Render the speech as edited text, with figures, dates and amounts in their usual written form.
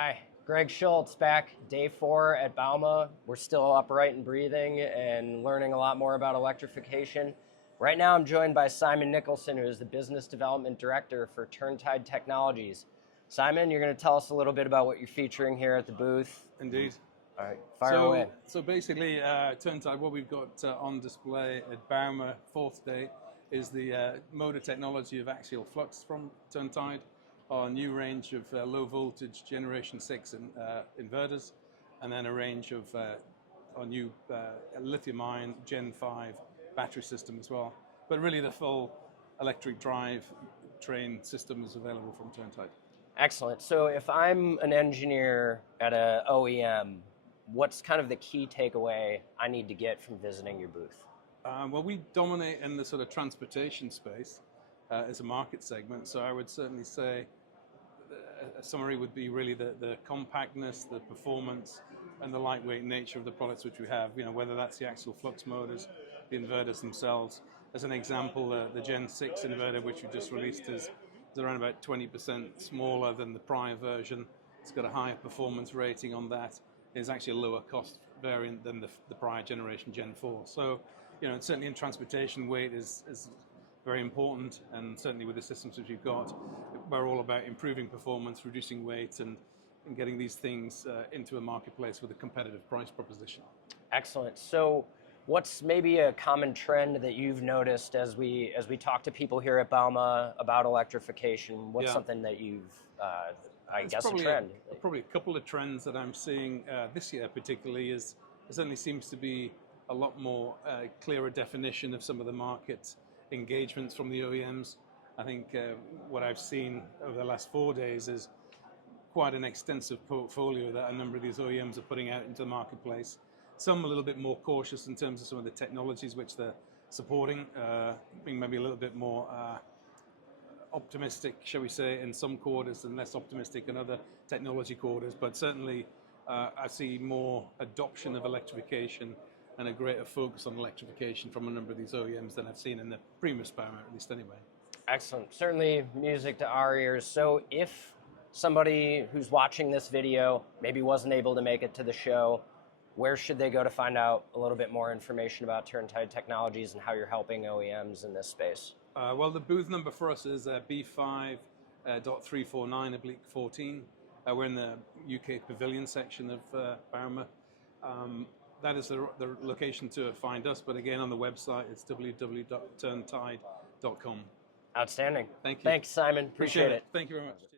Hi, Greg Schulz back, day 4 at bauma. We're still upright and breathing and learning a lot more about electrification. Right now I'm joined by Simon Nicholson, who is the Business Development Director for Turntide Technologies. Simon, you're going to tell us a little bit about what you're featuring here at the booth. Indeed. All right, fire away. So basically, Turntide, what we've got on display at bauma, 4th day, is the motor technology of axial flux from Turntide, our new range of low voltage generation 6 inverters, and then a range of our new lithium ion Gen 5 battery system as well. But really the full electric drive train system is available from Turntide. Excellent. So if I'm an engineer at an OEM, what's kind of the key takeaway I need to get from visiting your booth? Well, we dominate in the sort of transportation space as a market segment, so I would certainly say a summary would be really the compactness, the performance, and the lightweight nature of the products which we have. You know, whether that's the axial flux motors, the inverters themselves. As an example, the Gen 6 inverter, which we just released, is around about 20% smaller than the prior version. It's got a higher performance rating on that. It's actually a lower cost variant than the prior generation Gen 4. So, you know, certainly in transportation, weight is very important, and certainly with the systems which we've got, we're all about improving performance, reducing weight, and getting these things into a marketplace with a competitive price proposition. Excellent. So what's maybe a common trend that you've noticed as we talk to people here at bauma about electrification? What's something that you've, I guess, a trend? Probably a couple of trends that I'm seeing this year particularly is there certainly seems to be a lot more clearer definition of some of the market engagements from the OEMs. I think what I've seen over the last 4 days is quite an extensive portfolio that a number of these OEMs are putting out into the marketplace. Some a little bit more cautious in terms of some of the technologies which they're supporting, being maybe a little bit more optimistic, shall we say, in some quarters and less optimistic in other technology quarters. But certainly I see more adoption of electrification and a greater focus on electrification from a number of these OEMs than I've seen in the previous bauma, at least anyway. Excellent. Certainly music to our ears. So if somebody who's watching this video maybe wasn't able to make it to the show, where should they go to find out a little bit more information about Turntide Technologies and how you're helping OEMs in this space? Well, the booth number for us is B5.349/14. We're in the UK Pavilion section of bauma. That is the location to find us, but again on the website it's www.turntide.com. Outstanding. Thank you. Thanks, Simon. Appreciate it. Thank you very much.